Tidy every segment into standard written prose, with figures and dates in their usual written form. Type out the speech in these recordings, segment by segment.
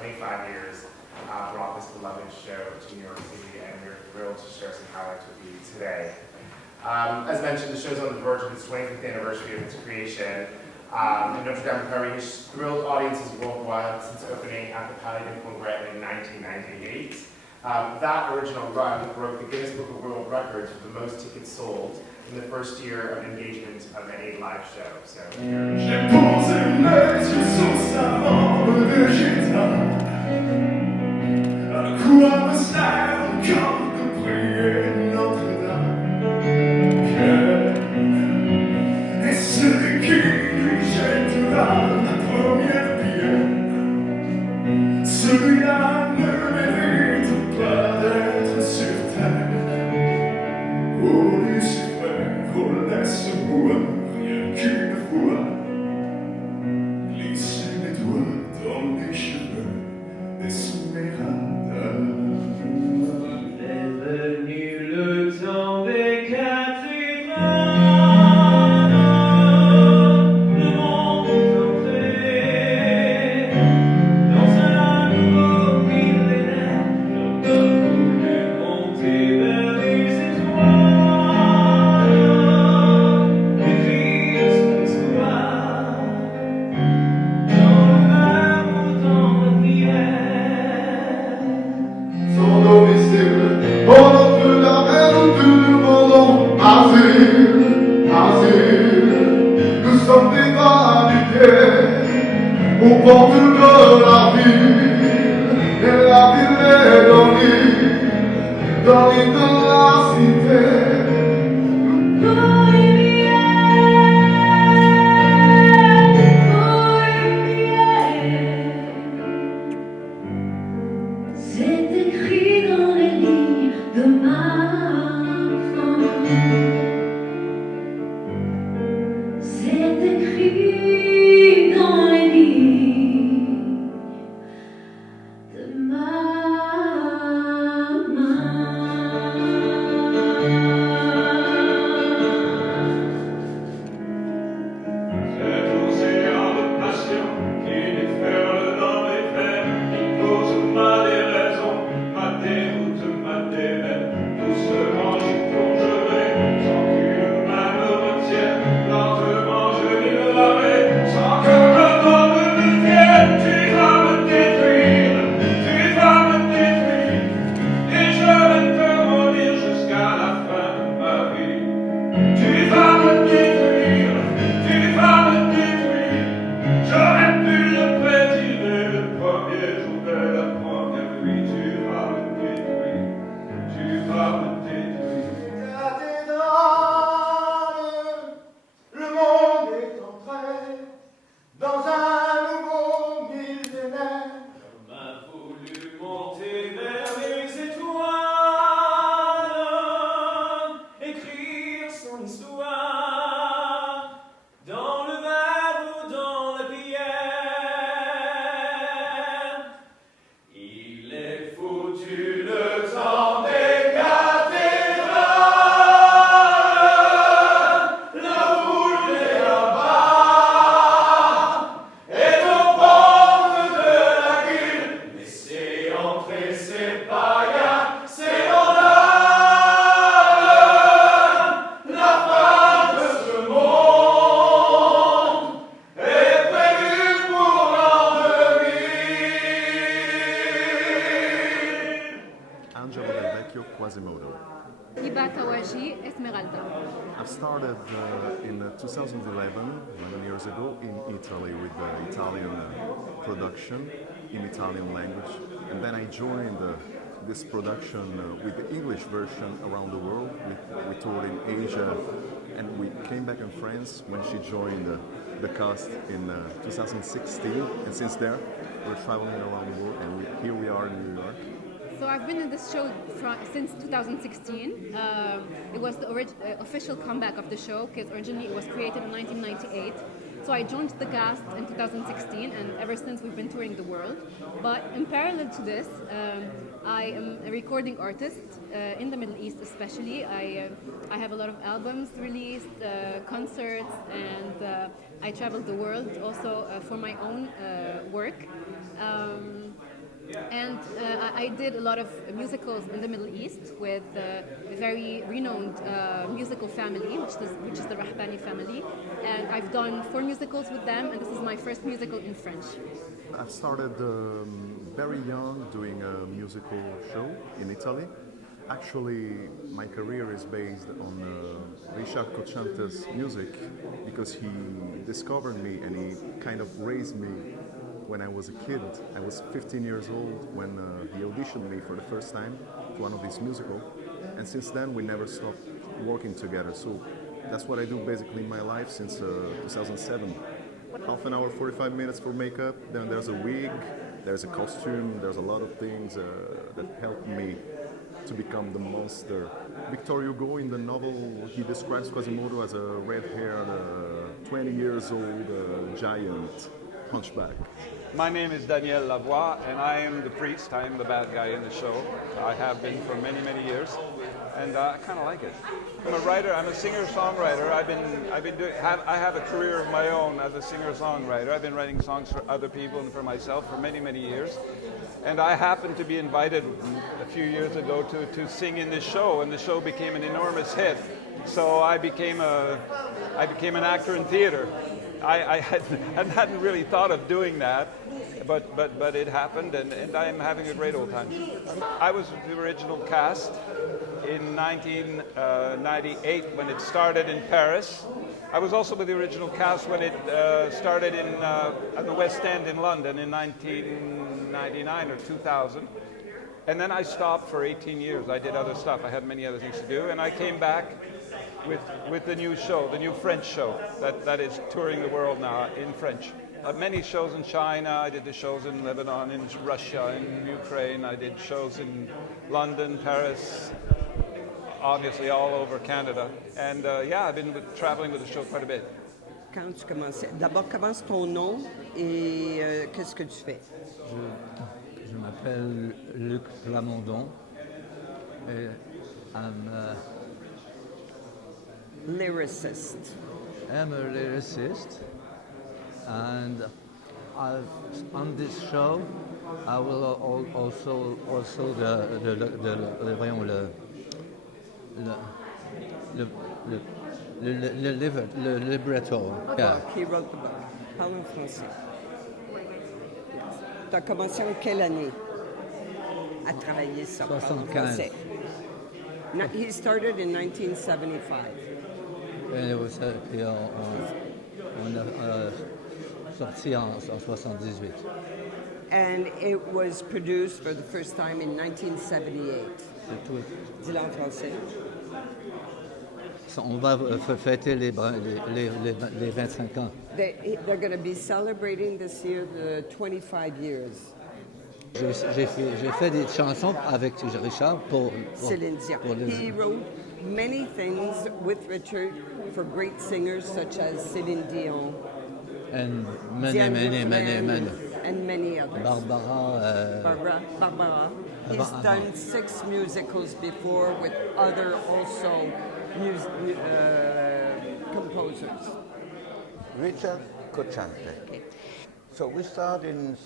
25 years, brought this beloved show to New York City, and we're thrilled to share some highlights with you today. As mentioned, the show's on the verge of its 25th anniversary of its creation. And Notre Dame Paris has thrilled audiences worldwide since opening at the Palais des Congrès in 1998. That original run broke the Guinness Book of World Records for the most tickets sold in the first year of engagement of any live show. So here. J'ai posé l'œil sur sa forme végétale, à quoi me sert encore de prier Notre Dame? Et celui qui lui jettera la première pierre, celui-là ne mérite pas d'être sur terre. Oh Lucifer, oh laisse-moi rien qu'une fois glisser mes doigts dans les cheveux d'Esmeralda. Est venu le temps des cathédrales, le monde est entré dans un nouveau millénaire. On a voulu monter vers les étoiles, écrire son histoire dans le verre ou dans la prière. Son domicile, au Notre-Dame, tout le monde asile, asile. Nous sommes des vanitaires, au bord de la ville, et la ville est dans l'île de la cité. C'est écrit dans les lignes de ma femme. C'est écrit dans les lignes de ma Cet océan de passion qui déferle dans mes veines, qui cause ma déraison, ma déroute, ma déveine. Doucement j'y plongerai, sans qu'une main me retienne. Lentement je vivrai, sans que le vent me tienne. Tu vas me détruire, tu vas me détruire, et je vais te maudire jusqu'à la fin de ma vie. Tu vas me détruire, tu vas me détruire. J'aurais pu le prédire le premier jour de la première nuit. Tu vas me détruire, tu vas me détruire. Cathédrale, le monde est entré dans un nouveau millénaire. On a voulu monter vers les étoiles, écrire son histoire dans le verre ou dans la pierre. Il est foutu le temps des cathédrales, la foule est là-bas, et au bord de la ville, laissez entrer ces païens, ces vandales. La fin de ce monde est prévue pour l'an 2000. Angelo Del Vecchio Quasimodo. Iba Kawashi Esmeralda. I've started in 2011, 11 years ago, in Italy with the Italian production in Italian language, and then I joined this production with the English version around the world. We toured in Asia, and we came back in France when she joined the cast in 2016, and since there we're traveling around the world, and here we are in New York. So I've been in this show since 2016. It was the official comeback of the show because originally it was created in 1998. So I joined the cast in 2016, and ever since we've been touring the world. But in parallel to this, I am a recording artist in the Middle East, especially. I have a lot of albums released, concerts, and I travel the world also for my own work. And I did a lot of musicals in the Middle East with a very renowned musical family, which is the Rahbani family. And I've done 4 musicals with them, and this is my first musical in French. I started very young doing a musical show in Italy. Actually, my career is based on Richard Cocciante's music because he discovered me and he kind of raised me when I was a kid. I was 15 years old when he auditioned me for the first time to one of his musicals. And since then, we never stopped working together. So that's what I do basically in my life since 2007. Half an hour, 45 minutes for makeup, then there's a wig, there's a costume, there's a lot of things that help me to become the monster. Victor Hugo in the novel, he describes Quasimodo as a red-haired, 20 years old giant hunchback. My name is Daniel Lavoie, and I am the priest. I am the bad guy in the show. I have been for many, many years, and I kind of like it. I'm a writer. I'm a singer-songwriter. I have a career of my own as a singer-songwriter. I've been writing songs for other people and for myself for many, many years. And I happened to be invited a few years ago to sing in this show, and the show became an enormous hit. So I became an actor in theater. I hadn't really thought of doing that, but it happened, and I am having a great old time. I was with the original cast in 1998 when it started in Paris. I was also with the original cast when it started at the West End in London in 1999 or 2000. And then I stopped for 18 years. I did other stuff. I had many other things to do, and I came back with the new show, the new French show that is touring the world now in French. Many shows in China. I did the shows in Lebanon, in Russia, in Ukraine. I did shows in London, Paris, obviously all over Canada. And I've been traveling with the show quite a bit. Quand tu commençais, d'abord commence ton nom et qu'est-ce que tu fais? Je m'appelle Luc Plamondon et I'm Lyricist. a lyricist, and on this show I will also le libretto. Yeah. He wrote the book. Parle en français. Tu as commencé en quelle année à travailler ça? Parle en 75. français. He started in 1975. Et puis on a sorti en 78. And it was produced for the first time in 1978. C'est tout. Dis-le en français. On va fêter les 25 ans. They're going to be celebrating this year the 25 years. J'ai fait des chansons avec Richard pour Céline Dion. He wrote many things with Richard for great singers such as Céline Dion. And Diane many. And many others. Barbara. Barbara. He's done 6 musicals before with other also composers. Richard Cocciante. Okay. So we started in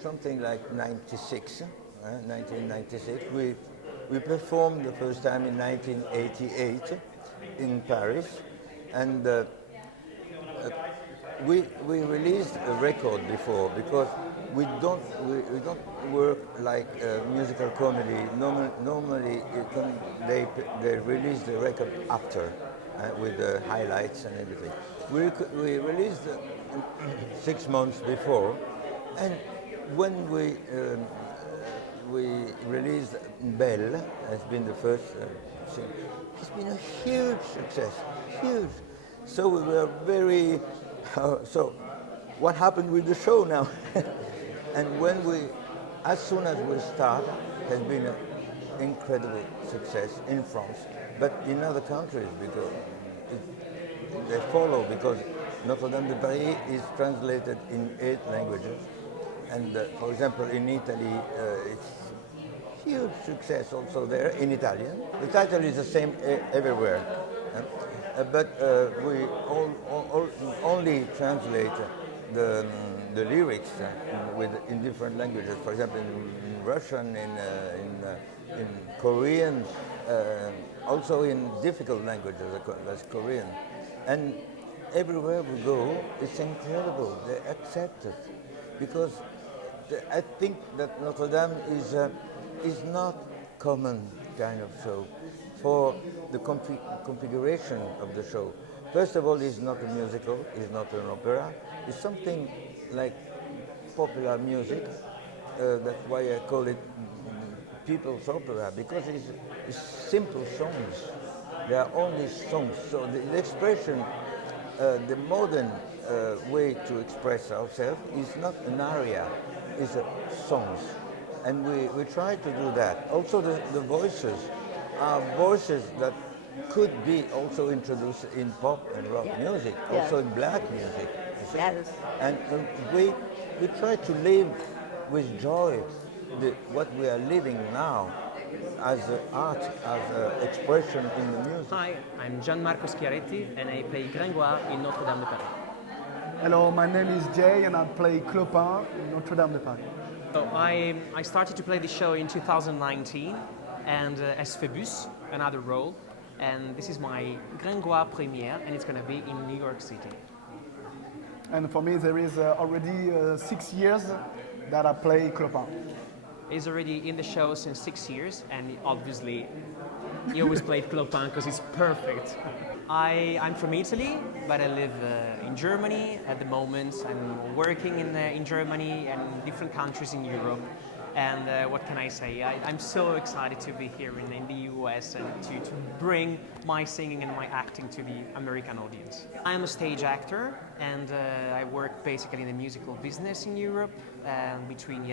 something like 96, 1996. We performed the first time in 1988 in Paris, and we released a record before because we don't work like musical comedy. Normally they release the record after with the highlights and everything. We released 6 months before, and when we released Belle, has been the first single. It's been a huge success, huge. So we were very. So, what happened with the show now? And as soon as we start, has been an incredible success in France, but in other countries because they follow because Notre Dame de Paris is translated in 8 languages, and for example in Italy it's huge success also there in Italian. The title is the same everywhere, but we only translate the the lyrics in different languages. For example, in Russian, in Korean, also in difficult languages like Korean. And everywhere we go, it's incredible. They accept it because I think that Notre Dame is not common kind of show for the configuration of the show. First of all, it's not a musical, it's not an opera, it's something like popular music. That's why I call it people's opera, because it's simple songs. They are only songs. So the expression, the modern way to express ourselves is not an aria, it's songs. And we try to do that. Also the voices are voices that could be also introduced in pop and rock music, also in black music. You see? Yes. And we try to live with joy what we are living now as art, as expression in the music. Hi, I'm Gianmarco Schiaretti and I play Gringoire in Notre Dame de Paris. Hello, my name is Jay and I play Clopin in Notre Dame de Paris. So I started to play the show in 2019 and as Phoebus, another role. And this is my Gringoire premiere and it's going to be in New York City. And for me, there is already 6 years that I play Clopin. He's already in the show since 6 years and obviously he always played Clopin because he's perfect. I'm from Italy, but I live in Germany at the moment. I'm working in Germany and different countries in Europe. And what can I say? I'm so excited to be here in the US and to bring my singing and my acting to the American audience. I'm a stage actor and I work basically in the musical business in Europe between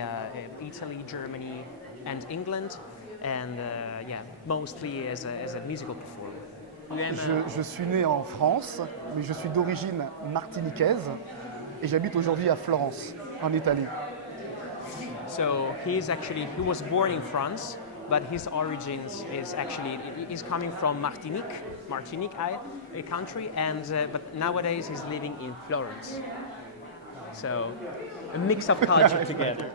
Italy, Germany and England and mostly as a musical performer. Je suis né en France, mais je suis d'origine martiniquaise et j'habite aujourd'hui à Florence, en Italie. So he was born in France, but his origins is coming from Martinique, a country, and but nowadays he's living in Florence. So a mix of culture together.